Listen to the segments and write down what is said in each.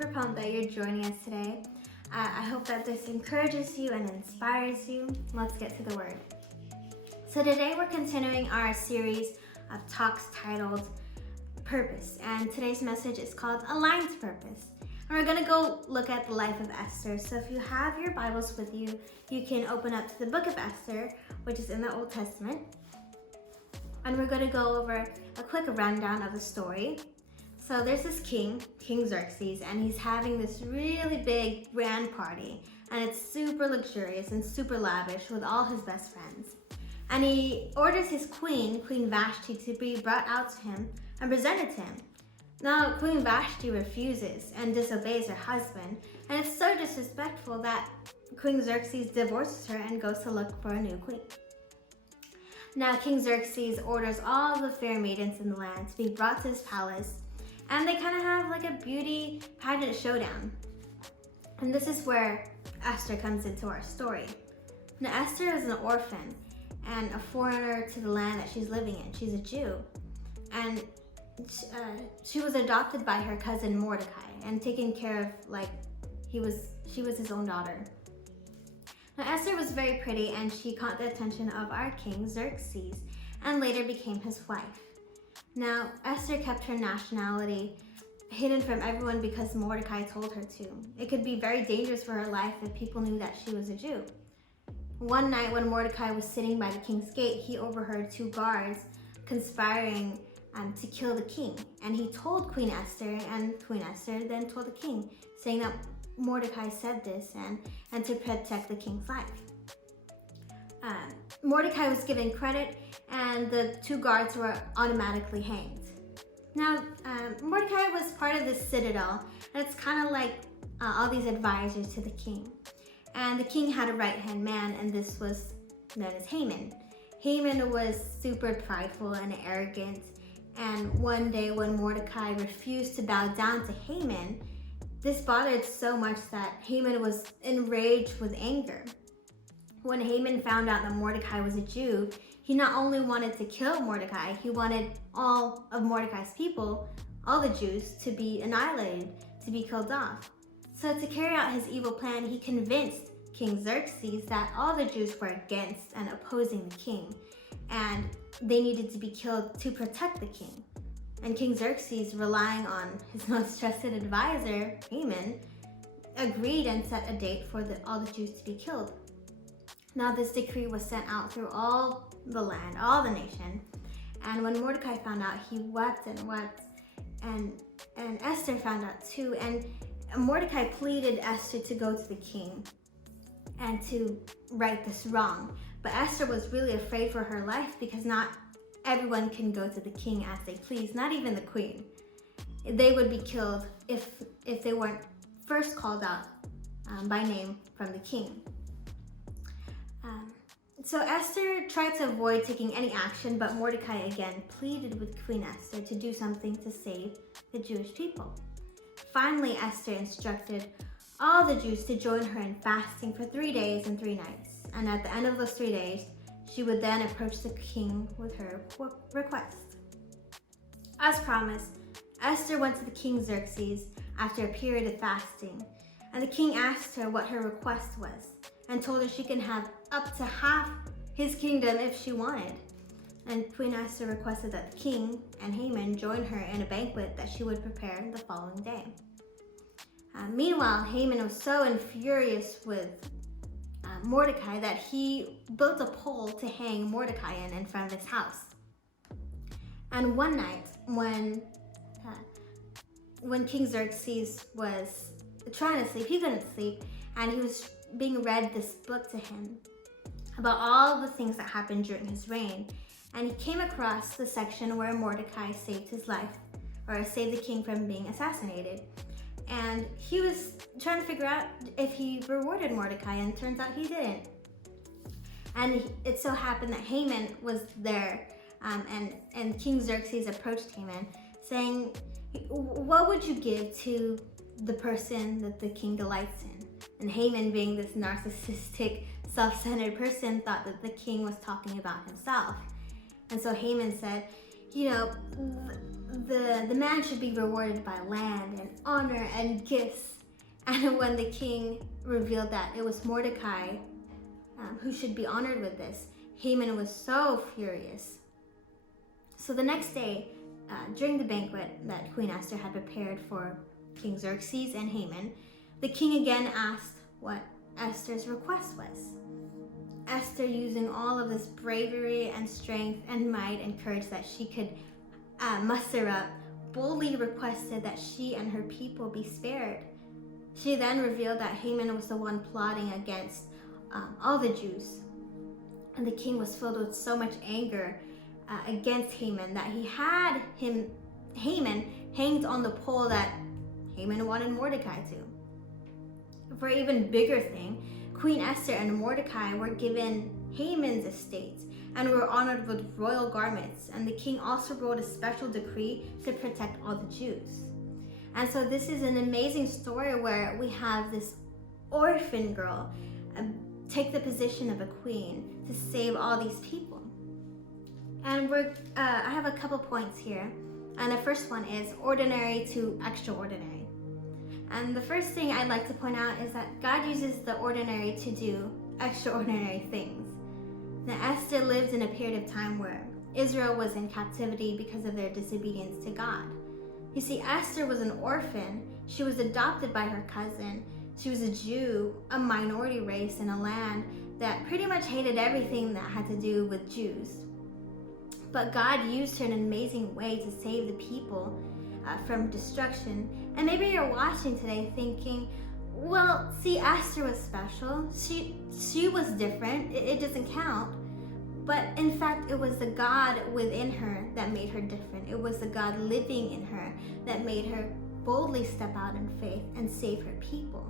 super pumped that you're joining us today. I hope that this encourages you and inspires you. Let's get to the word. So today we're continuing our series of talks titled Purpose, and today's message is called Aligned to Purpose. And we're gonna go look at the life of Esther. So if you have your Bibles with you, you can open up to the book of Esther, which is in the Old Testament. And we're gonna go over a quick rundown of the story. So there's this king, King Xerxes, and he's having this really big grand party. And it's super luxurious and super lavish with all his best friends. And he orders his queen, Queen Vashti, to be brought out to him and presented to him. Now, Queen Vashti refuses and disobeys her husband, and it's so disrespectful that King Xerxes divorces her and goes to look for a new queen. Now, King Xerxes orders all the fair maidens in the land to be brought to his palace, and they kind of have like a beauty pageant showdown. And this is where Esther comes into our story. Now, Esther is an orphan and a foreigner to the land that she's living in. She's a Jew, and she was adopted by her cousin Mordecai and taken care of like she was his own daughter. Now, Esther was very pretty, and she caught the attention of our king Xerxes and later became his wife. Now, Esther kept her nationality hidden from everyone because Mordecai told her to. It could be very dangerous for her life if people knew that she was a Jew. One night when Mordecai was sitting by the king's gate, he overheard two guards conspiring to kill the king. And he told Queen Esther, and Queen Esther then told the king, saying that Mordecai said this and to protect the king's life. Mordecai was given credit, and the two guards were automatically hanged. Now, Mordecai was part of this citadel, and it's kind of like all these advisors to the king. And the king had a right-hand man, and this was known as Haman. Haman was super prideful and arrogant, and one day when Mordecai refused to bow down to Haman, this bothered so much that Haman was enraged with anger. When Haman found out that Mordecai was a Jew, he not only wanted to kill Mordecai, he wanted all of Mordecai's people, all the Jews, to be annihilated, to be killed off. So to carry out his evil plan, he convinced King Xerxes that all the Jews were against and opposing the king, and they needed to be killed to protect the king. And King Xerxes, relying on his most trusted advisor, Haman, agreed and set a date for all the Jews to be killed. Now this decree was sent out through all the land, all the nation. And when Mordecai found out, he wept and wept. And Esther found out too. And Mordecai pleaded Esther to go to the king and to right this wrong. But Esther was really afraid for her life because not everyone can go to the king as they please, not even the queen. They would be killed if they weren't first called out by name from the king. So Esther tried to avoid taking any action, but Mordecai again pleaded with Queen Esther to do something to save the Jewish people. Finally, Esther instructed all the Jews to join her in fasting for 3 days and 3 nights. And at the end of those 3 days, she would then approach the king with her request. As promised, Esther went to the king Xerxes after a period of fasting, and the king asked her what her request was and told her she can have up to half his kingdom if she wanted. And Queen Esther requested that the king and Haman join her in a banquet that she would prepare the following day. Meanwhile, Haman was so infurious with Mordecai that he built a pole to hang Mordecai in front of his house. And one night when King Xerxes was trying to sleep, he couldn't sleep, and he was being read this book to him about all the things that happened during his reign. And he came across the section where Mordecai saved his life, or saved the king from being assassinated. And he was trying to figure out if he rewarded Mordecai, and turns out he didn't. And it so happened that Haman was there, and King Xerxes approached Haman saying, "What would you give to the person that the king delights in?" And Haman, being this narcissistic, self-centered person, thought that the king was talking about himself. And so Haman said, the man should be rewarded by land and honor and gifts. And when the king revealed that it was Mordecai who should be honored with this, Haman was so furious. So the next day, during the banquet that Queen Esther had prepared for King Xerxes and Haman, the king again asked what Esther's request was. Esther, using all of this bravery and strength and might and courage that she could muster up, boldly requested that she and her people be spared. She then revealed that Haman was the one plotting against all the Jews. And the king was filled with so much anger against Haman that he had Haman hanged on the pole that Haman wanted Mordecai to. For an even bigger thing, Queen Esther and Mordecai were given Haman's estates and were honored with royal garments, and the king also wrote a special decree to protect all the Jews. And so this is an amazing story where we have this orphan girl take the position of a queen to save all these people. And I have a couple points here. And the first one is ordinary to extraordinary. And the first thing I'd like to point out is that God uses the ordinary to do extraordinary things. Now, Esther lived in a period of time where Israel was in captivity because of their disobedience to God. You see, Esther was an orphan. She was adopted by her cousin. She was a Jew, a minority race in a land that pretty much hated everything that had to do with Jews. But God used her in an amazing way to save the people from destruction. And maybe you're watching today thinking, well, see, Esther was special. She was different. It doesn't count. But in fact, it was the God within her that made her different. It was the God living in her that made her boldly step out in faith and save her people.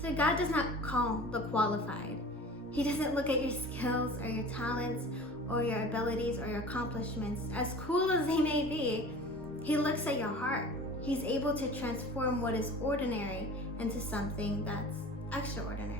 So God does not call the qualified. He doesn't look at your skills or your talents or your abilities or your accomplishments, as cool as they may be. He looks at your heart. He's able to transform what is ordinary into something that's extraordinary.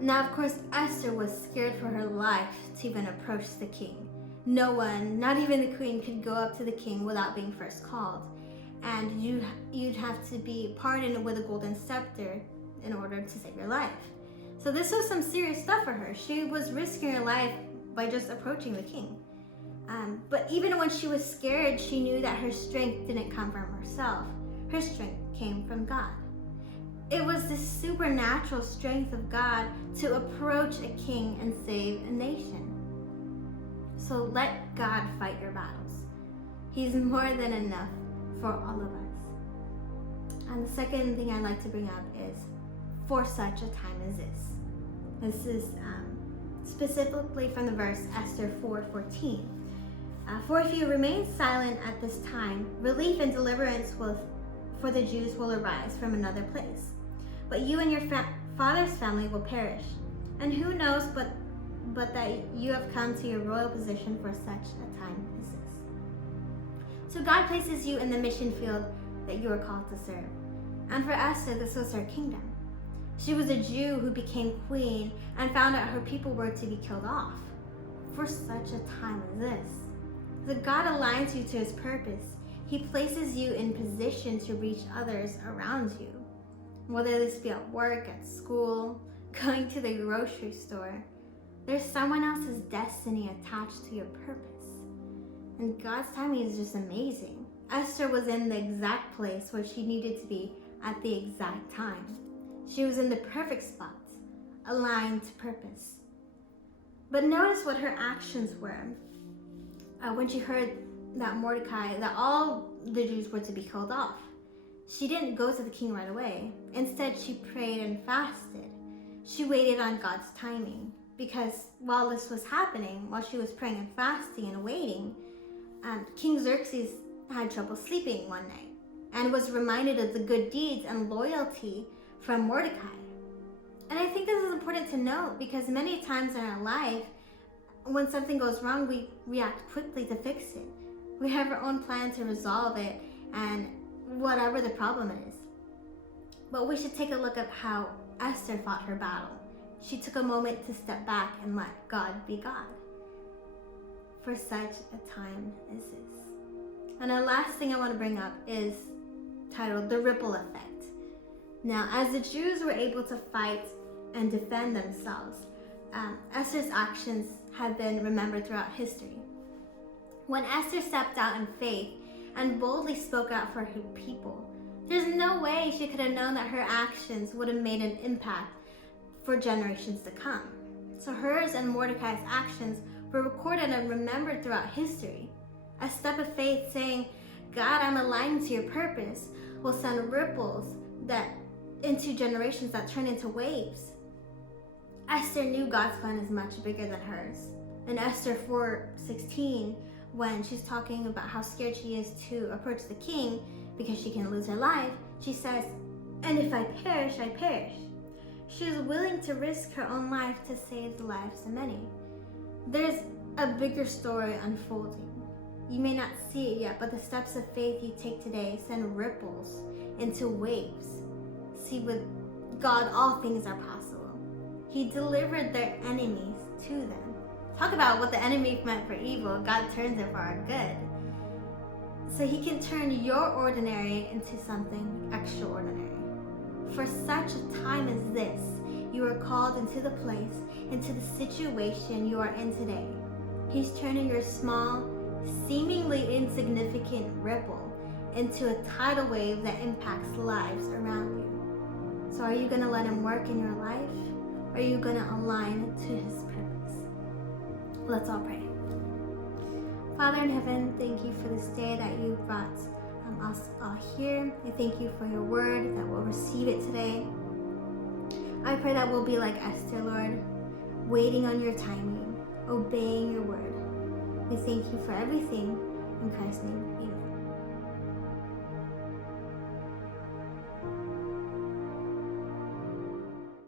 Now, of course, Esther was scared for her life to even approach the king. No one, not even the queen, could go up to the king without being first called. And you'd have to be pardoned with a golden scepter in order to save your life. So this was some serious stuff for her. She was risking her life by just approaching the king. But even when she was scared, she knew that her strength didn't come from herself. Her strength came from God. It was the supernatural strength of God to approach a king and save a nation. So let God fight your battles. He's more than enough for all of us. And the second thing I'd like to bring up is for such a time as this. This is specifically from the verse Esther 4:14. For if you remain silent at this time, relief and deliverance for the Jews will arise from another place. But you and your father's family will perish. And who knows but that you have come to your royal position for such a time as this. So God places you in the mission field that you are called to serve. And for Esther, this was her kingdom. She was a Jew who became queen and found out her people were to be killed off for such a time as this. So God aligns you to his purpose. He places you in position to reach others around you. Whether this be at work, at school, going to the grocery store, there's someone else's destiny attached to your purpose. And God's timing is just amazing. Esther was in the exact place where she needed to be at the exact time. She was in the perfect spot, aligned to purpose. But notice what her actions were. When she heard that all the Jews were to be killed off, she didn't go to the king right away. Instead, she prayed and fasted. She waited on God's timing, because while this was happening, while she was praying and fasting and waiting, King Xerxes had trouble sleeping one night and was reminded of the good deeds and loyalty from Mordecai. And I think this is important to note, because many times in our life, when something goes wrong, we react quickly to fix it. We have our own plan to resolve it and whatever the problem is. But we should take a look at how Esther fought her battle. She took a moment to step back and let God be God. for such a time as this. And the last thing I want to bring up is titled The Ripple Effect. Now, as the Jews were able to fight and defend themselves, Esther's actions have been remembered throughout history. When Esther stepped out in faith and boldly spoke out for her people, there's no way she could have known that her actions would have made an impact for generations to come. So hers and Mordecai's actions were recorded and remembered throughout history. A step of faith saying, God, I'm aligned to your purpose, will send ripples that into generations that turn into waves. Esther knew God's plan is much bigger than hers. In Esther 4:16, when she's talking about how scared she is to approach the king because she can lose her life, she says, and if I perish, I perish. She is willing to risk her own life to save the lives of many. There's a bigger story unfolding. You may not see it yet, but the steps of faith you take today send ripples into waves. See, with God, all things are possible. He delivered their enemies to them. Talk about what the enemy meant for evil, God turns it for our good. So he can turn your ordinary into something extraordinary. For such a time as this, you are called into the place, into the situation you are in today. He's turning your small, seemingly insignificant ripple into a tidal wave that impacts lives around you. So are you going to let him work in your life? Or are you going to align to his purpose? Let's all pray. Father in heaven, thank you for this day that you brought us all here. I thank you for your word, that we'll receive it today. I pray that we'll be like Esther, Lord, waiting on your timing, obeying your word. We thank you for everything. In Christ's name, amen.